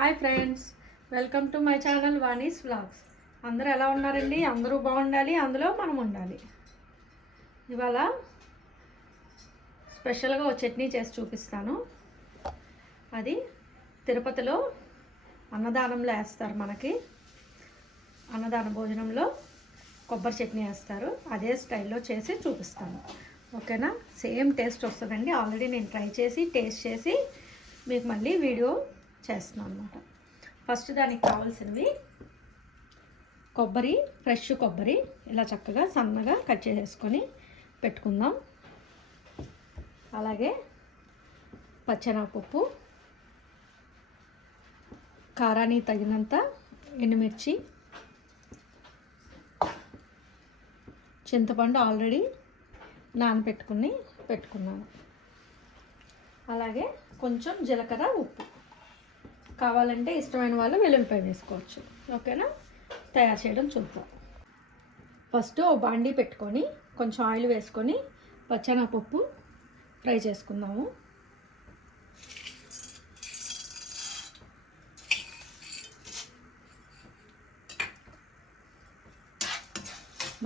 Hi friends, welcome to my channel Vani's vlogs. అందరూ ఎలా ఉన్నారండి? అందరూ బాగుండాలి, అందులో మనం ఉండాలి. ఇవాళ స్పెషల్గా ఒక చట్నీ చేసి చూపిస్తాను. అది తిరుపతిలో అన్నదానంలో వేస్తారు. మనకి అన్నదాన భోజనంలో కొబ్బరి చట్నీ వేస్తారు. అదే స్టైల్లో చేసి చూపిస్తాను. ఓకేనా? సేమ్ టేస్ట్ వస్తుందండి. ఆల్రెడీ నేను ట్రై చేసి టేస్ట్ చేసి మీకు మళ్ళీ వీడియో చేస్తున్నాను అనమాట. ఫస్ట్ దానికి కావాల్సినవి కొబ్బరి, ఫ్రెష్ కొబ్బరి ఇలా చక్కగా సన్నగా కట్ చేసేసుకొని పెట్టుకుందాం. అలాగే పచ్చెనగపప్పు, కారానికి తగినంత ఎండుమిర్చి, చింతపండు ఆల్రెడీ నానబెట్టుకుని పెట్టుకున్నాను. అలాగే కొంచెం జీలకర్ర, ఉప్పు. కావాలంటే ఇష్టమైన వాళ్ళు వెల్లుల్లిపాయ వేసుకోవచ్చు. ఓకేనా? తయారు చేయడం చూద్దాం. ఫస్ట్ ఓ బాండీ పెట్టుకొని కొంచెం ఆయిల్ వేసుకొని పచ్చెనగపప్పు ఫ్రై చేసుకుందాము.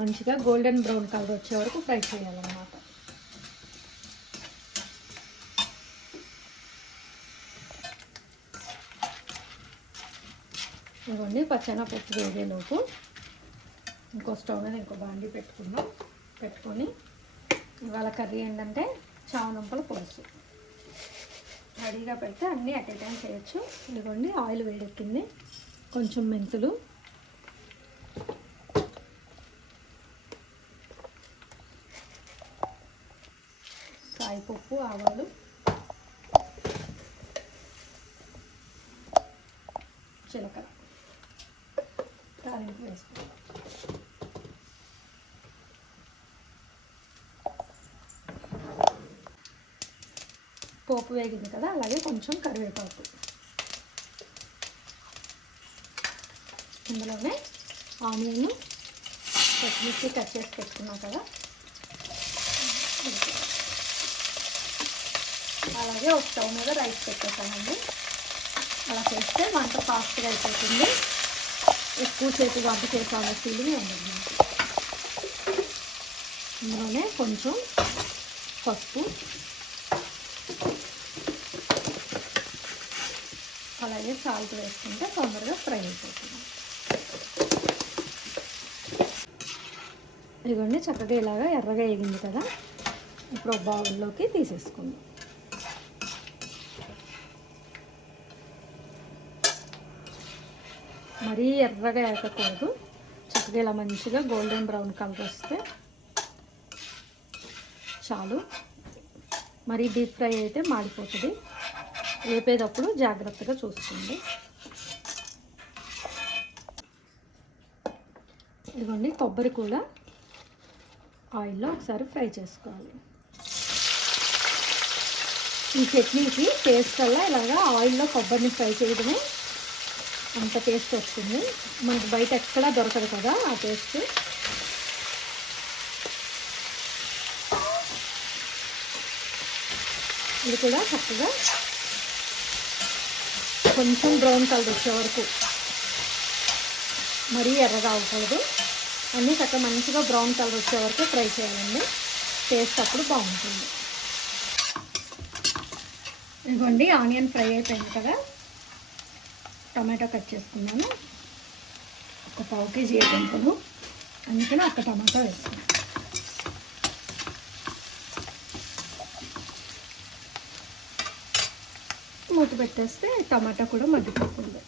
మంచిగా గోల్డెన్ బ్రౌన్ కలర్ వచ్చే వరకు ఫ్రై చేయాలన్నమాట. ఇవ్వండి, పచ్చెనగపప్పు వేగేలోపు ఇంకో స్టవ్ మీద ఇంకో బాండీ పెట్టుకొని ఇవాళ కర్రీ ఏంటంటే చామదుంపల పులుసు. రెడీగా పెడితే అన్నీ అట్ ఏ టైం చేయొచ్చు. ఇదిగోండి, ఆయిల్ వేడెక్కింది. కొంచెం మెంతులు, సాయిపప్పు, ఆవాలు, జీలకర్ర తాలింపు వేసుకుంటాం. పోపు వేగింది కదా, అలాగే కొంచెం కరివేపాకు. ఇందులోనే ఆనియన్, పచ్చిమిర్చి కట్ చేసి పెట్టుకున్నాం కదా, అలాగే ఒక స్టవ్ మీద రైస్ పెట్టేస్తానండి. అలా చేస్తే వంట ఫాస్ట్గా అయిపోతుంది. ఎక్కువసేపు వంట చేసే ఫీలింగ్ ఉండదు. ఇందులోనే కొంచెం పసుపు, అలాగే సాల్ట్ వేసుకుంటే తొందరగా ఫ్రై అయిపోతుంది. ఇదిగోండి, చక్కగా ఇలాగా ఎర్రగా వేగింది కదా. ఇప్పుడు బౌల్లోకి తీసేసుకుందాం. మరీ ఎర్రగా వేయకూడదు, చక్కగా ఇలా మంచిగా గోల్డెన్ బ్రౌన్ కలర్ వస్తే చాలు. మరీ డీప్ ఫ్రై అయితే మాడిపోతుంది. వేపేటప్పుడు జాగ్రత్తగా చూసుకోండి. ఇదిగోండి, కొబ్బరి కూడా ఆయిల్లో ఒకసారి ఫ్రై చేసుకోవాలి. ఈ చట్నీకి టేస్ట్ వల్ల ఇలాగా ఆయిల్లో కొబ్బరిని ఫ్రై చేయడమే అంత టేస్ట్ వస్తుంది. మనకు బయట ఎక్కడా దొరకదు కదా ఆ టేస్ట్. ఇది కూడా చక్కగా కొంచెం బ్రౌన్ కలర్ వచ్చే వరకు, మరీ ఎర్రగా అవ్వకూడదు. అన్నీ చక్కగా మంచిగా బ్రౌన్ కలర్ వచ్చే వరకు ఫ్రై చేయాలండి. టేస్ట్ అప్పుడు బాగుంటుంది. ఇదిగోండి, ఆనియన్ ఫ్రై అయిపోయింది కదా. టమాటో కట్ చేసుకున్నాను. ఒక 1/2 కేజీ వేసుకుంటాను, అందుకని ఒక టమాటో వేసుకున్నాను. మూత పెట్టేస్తే టమాటా కూడా మగ్గిపోతుంది.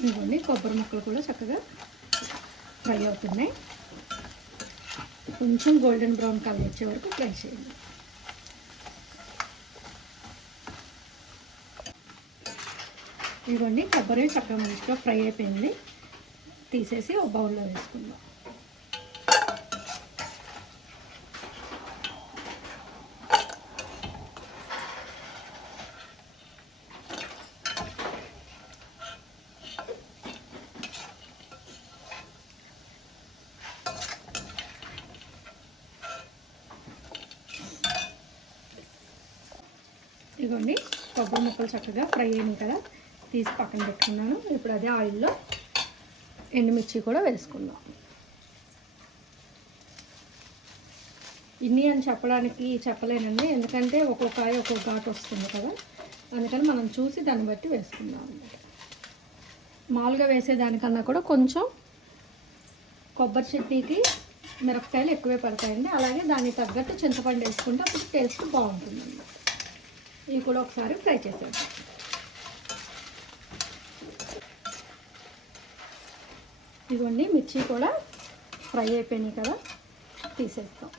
ఇదిగోండి, కొబ్బరి ముక్కలు కూడా చక్కగా ఫ్రై అవుతున్నాయి. కొంచెం గోల్డెన్ బ్రౌన్ కలర్ వచ్చే వరకు ఫ్రై చేయండి. ఇదిగోండి, కొబ్బరి చక్కగా మంచిగా ఫ్రై అయిపోయింది. తీసేసి ఒక బౌల్లో వేసుకుందాం. ఇదిగోండి, కొబ్బరి ముక్కలు చక్కగా ఫ్రై అయినాయి కదా, తీసి పక్కన పెట్టుకున్నాను. ఇప్పుడు అదే ఆయిల్లో ఎండుమిర్చి కూడా వేసుకుందాం. ఇన్ని అని చెప్పలేనండి, ఎందుకంటే ఒక్కొక్క కాయ ఒక్కొక్క ఘాటు వస్తుంది కదా, అందుకని మనం చూసి దాన్ని బట్టి వేసుకుందాం అన్నమాట. మామూలుగా వేసేదానికన్నా కూడా కొంచెం కొబ్బరి చట్నీకి మిరపకాయలు ఎక్కువే పడతాయండి. అలాగే దానికి తగ్గట్టు చింతపండు వేసుకుంటే అప్పుడు టేస్ట్ బాగుంటుంది అన్నమాట. ఇవి కూడా ఒకసారి ఫ్రై చేసేద్దాం. ఇదిగోండి మిర్చి కూడా ఫ్రై అయిపోయినాయి కదా, తీసేస్తాం.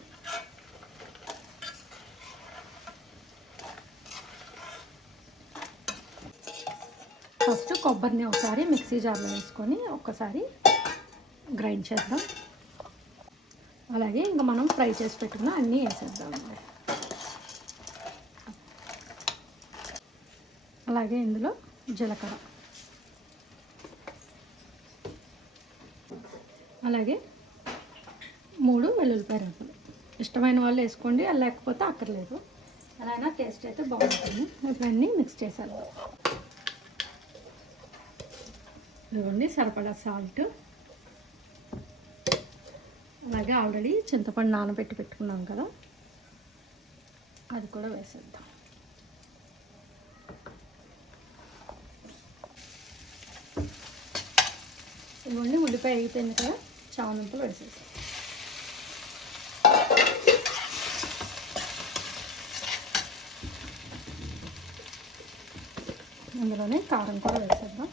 ఫస్ట్ కొబ్బరిని ఒకసారి మిక్సీ జార్లో వేసుకొని ఒక్కసారి గ్రైండ్ చేద్దాం. అలాగే ఇంకా మనం ఫ్రై చేసి పెట్టుకున్న అన్నీ వేసేద్దాం. అలాగే ఇందులో జీలకర్ర, అలాగే 3 వెల్లుల్లిపాయ రెబ్బలు. ఇష్టమైన వాళ్ళు వేసుకోండి, అది లేకపోతే అక్కర్లేదు. అలా అయినా టేస్ట్ అయితే బాగుంటుంది. ఇవన్నీ మిక్స్ చేసేద్దాం. ఇదిగోండి సరిపడా సాల్ట్, అలాగే ఆల్రెడీ చింతపండు నానబెట్టి పెట్టుకున్నాం కదా, అది కూడా వేసేద్దాం. ఇదిగోండి ఉల్లిపాయ అయిపోయింది కదా, చామంతులు వేసేద్దాం. అందులోనే కారం కూడా వేసేద్దాం.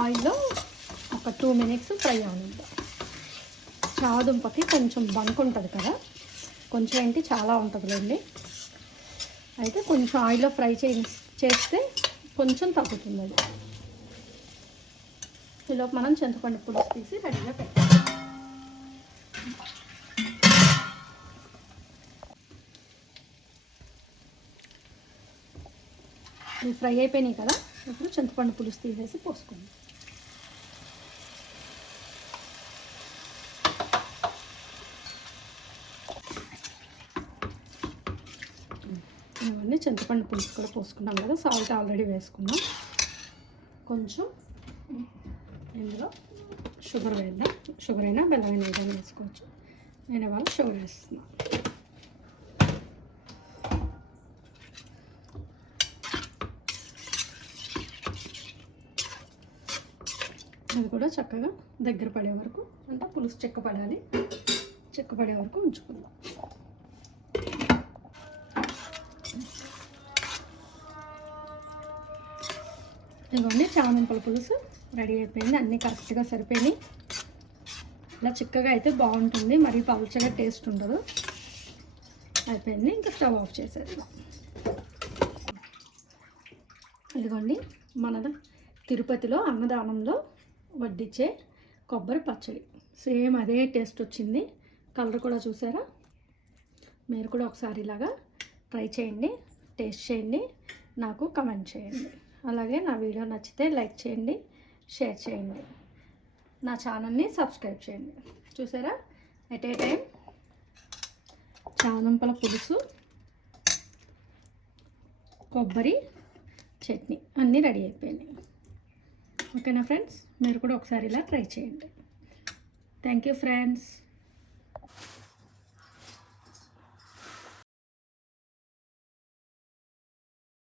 ఆయిల్లో ఒక 2 మినిట్స్ ఫ్రై అవనిద్దాం. చామదుంపకి కొంచెం బంక్ ఉంటుంది కదా, కొంచెం ఏంటి చాలా ఉంటుందిలేండి. అయితే కొంచెం ఆయిల్లో ఫ్రై చేస్తే కొంచెం తగ్గుతుంది అది. ఈలోపు మనం చింతపండు పులుసు తీసి రెడీగా పెట్టాలి. ఇవి ఫ్రై అయిపోయినాయి కదా, ఇప్పుడు చింతపండు పులుసు తీసేసి పోసుకుందాం. ఇవన్నీ చింతపండు పులుసు కూడా పోసుకున్నాం కదా, సాల్ట్ ఆల్రెడీ వేసుకున్నాం. కొంచెం ఇందులో షుగర్ వేద్దాం. షుగర్ అయినా బెల్లం అయినా ఏదైనా వేసుకోవచ్చు. నేను ఇవాళ షుగర్ వేస్తున్నాను. అది కూడా చక్కగా దగ్గర పడే వరకు, అంటే పులుసు చెక్కపడాలి, చెక్కపడే వరకు ఉంచుకుందాం. ఇదిగోండి చామంతుల పులుసు రెడీ అయిపోయింది. అన్నీ కరెక్ట్గా సరిపోయినాయి. ఇలా చిక్కగా అయితే బాగుంటుంది, మరి పలుచగా టేస్ట్ ఉండదు. అయిపోయింది, ఇంకా స్టవ్ ఆఫ్ చేసేద్దాం. ఇదిగోండి మన తిరుపతిలో అన్నదానంలో వడ్డించే కొబ్బరి పచ్చడి. సేమ్ అదే టేస్ట్ వచ్చింది. కలర్ కూడా చూసారా? మీరు కూడా ఒకసారి ఇలాగా ట్రై చేయండి, టేస్ట్ చేయండి, నాకు కమెంట్ చేయండి. అలాగే నా వీడియో నచ్చితే లైక్ చేయండి, షేర్ చేయండి, నా ఛానల్ని సబ్స్క్రైబ్ చేయండి. చూసారా, ఎట్ ఏ టైం చామంతుల పులుసు, కొబ్బరి చట్నీ అన్నీ రెడీ అయిపోయినాయి. ఓకేనా ఫ్రెండ్స్, మీరు కూడా ఒకసారి ఇలా ట్రై చేయండి. Thank you friends.